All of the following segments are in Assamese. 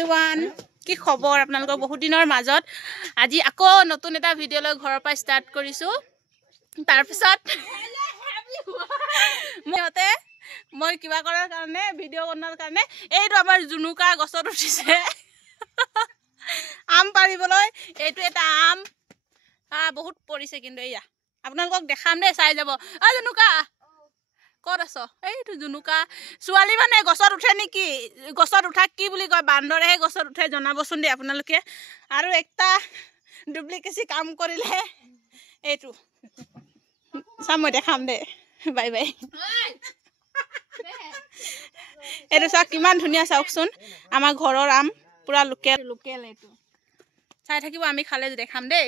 এভৰিৱান কি খবৰ আপোনালোকৰ বহুত দিনৰ মাজত আজি আকৌ নতুন এটা ভিডিঅ' লৈ ঘৰৰ পৰা ষ্টাৰ্ট কৰিছোঁ তাৰ পিছত মই কিবা কৰাৰ কাৰণে ভিডিঅ' বনোৱাৰ কাৰণে এইটো আমাৰ জুনুকা গছত উঠিছে আম পাৰিবলৈ এইটো এটা আম বহুত পৰিছে কিন্তু এয়া আপোনালোকক দেখাম দেই চাই যাব আ জুনুকা ক'ত আছ এইটো জুনুকা ছোৱালী মানে গছত উঠে নেকি গছত উঠা কি বুলি কয় বান্দৰেহে গছত উঠে জনাবচোন দেই আপোনালোকে আৰু একটা ডুপ্লিকেসি কাম কৰিলে এইটো চাম মই দেখাম দে বাই বাই এইটো চাওক কিমান ধুনীয়া চাওকচোন আমাৰ ঘৰৰ আম পুৰা লোকেল এইটো চাই থাকিব আমি খালে দেখাম দেই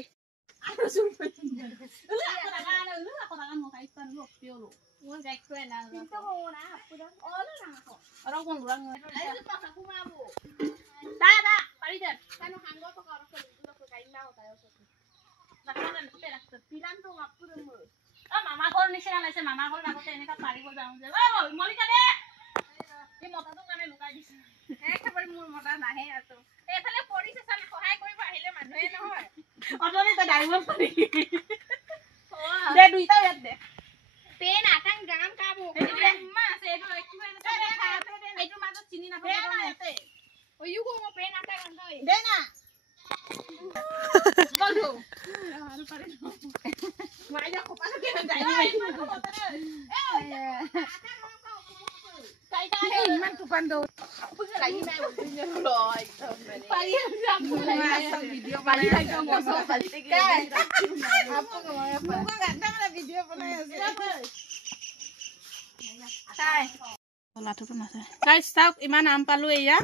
মামা ঘৰ নিচিনা লাগিছে মামা ঘৰ আগতে এনেকা পাৰিব যাওঁ যে মলিকা দে এই মতাটো কাৰণে লুকাই দিছে একেবাৰে মোৰ মতা নাহে আছো এইফালে পৰিছে চালে সহায় কৰিব আহিলে মানুহে নহয় অতনি তো ডাইভৰ্চ কৰি দে দুইটা ইয়াত দে পেন আটাং গাম কাবো মা আছে এইটো এইটো মাজত চিনি নাপাব দে ও ইউ কো পেন আটা গাম দে না বলছো আৰু পাৰে মাইনা খপানো কে যাই ইমান টুপান দো লাগি নাই বলছিন লয় পাৰি যাম ভিডিও পাৰি লাগি মসো পাৰি কে আপকো মোকো গান্ডা মানে ভিডিও বনাই আছে তাই লাঠুটো নাছে গাইস চাওক ইমান আম পালো এয়া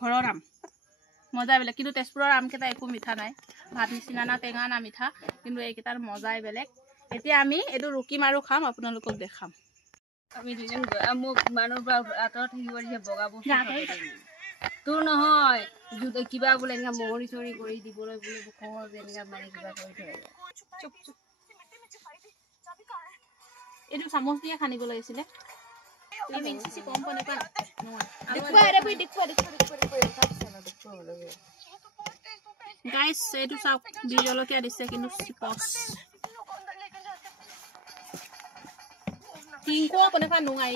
ঘৰৰ আম মজা বেলেগ কিন্তু তেজপুৰৰ আম কেটা একো মিঠা নাই ভাত নিচিনা না টেঙা না মিঠা কিন্তু এইকেটাৰ মজাই বেলেগ এতিয়া আমি এটো ৰুকি মাৰু খাম আপোনালোকক দেখাম আমি দুজন মোক মানুহ আতৰ থাকিব যে বগা বস্তু তোৰ নহয় যদি কিবা বলে এনেকা মহৰি চৰি কৰি দিবলৈ বলে খবৰ এনেকা মানে কিবা কৰি থৈ চুপ চুপ এটো চামুচ দিয়ে খানিব লাগিছিলে এই মিনসি কোম্পানি পা দেখো আরে বই দেখো গাইস এটো চাও বিজলকে দিছে কিন্তু চিপস তিনকো কোনেফা নুঙাই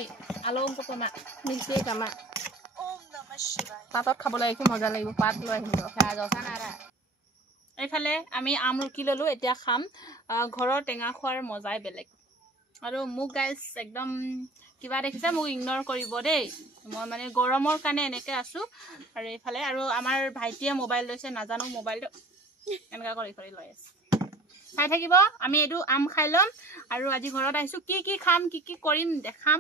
আলম কোপমা মিলছে কামা পাতত খাবলৈ কি মজা লাগিব পাত লৈ আহিম ৰখা এইফালে আমি আম ৰুকি ললো এতিয়া খাম ঘৰৰ টেঙা খোৱাৰ মজাই বেলেগ আৰু মোক গাইস একদম কিবা দেখিছে মোক ইগনোৰ কৰিব দেই মই মানে গৰমৰ কাৰণে এনেকে আছো আৰু এইফালে আৰু আমাৰ ভাইটিয়ে মোবাইল লৈছে নাজানো মোবাইলটো এনেকা কৰি লৈ আছে চাই থাকিব আমি এটো আম খাই লম আৰু আজি ঘৰত আহিছো কি খাম কি কৰিম দেখাম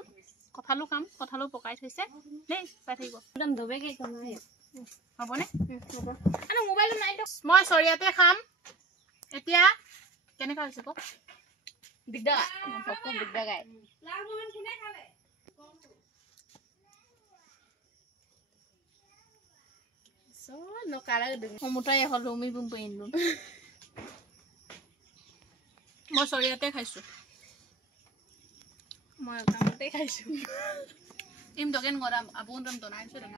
কঠালু খাম কঠালু পকাই থৈছে দেই চাই থাকিব একদম ধবেকে কমাই হবনে হ'ব আনো মোবাইলটো নাই মই সৰিয়াতে খাম এতিয়া কেনেকা হৈছে ক দিগদা পকক দিগদা গায় লাল মোহন কোনে খালে সো নকাৰা সমুটাই হল উমি বুম পেইনলো মই সৰিয়াতে খাইছো মই কামতে খাইছো ইম দগেন গৰাম আপুন তম তনাইছো না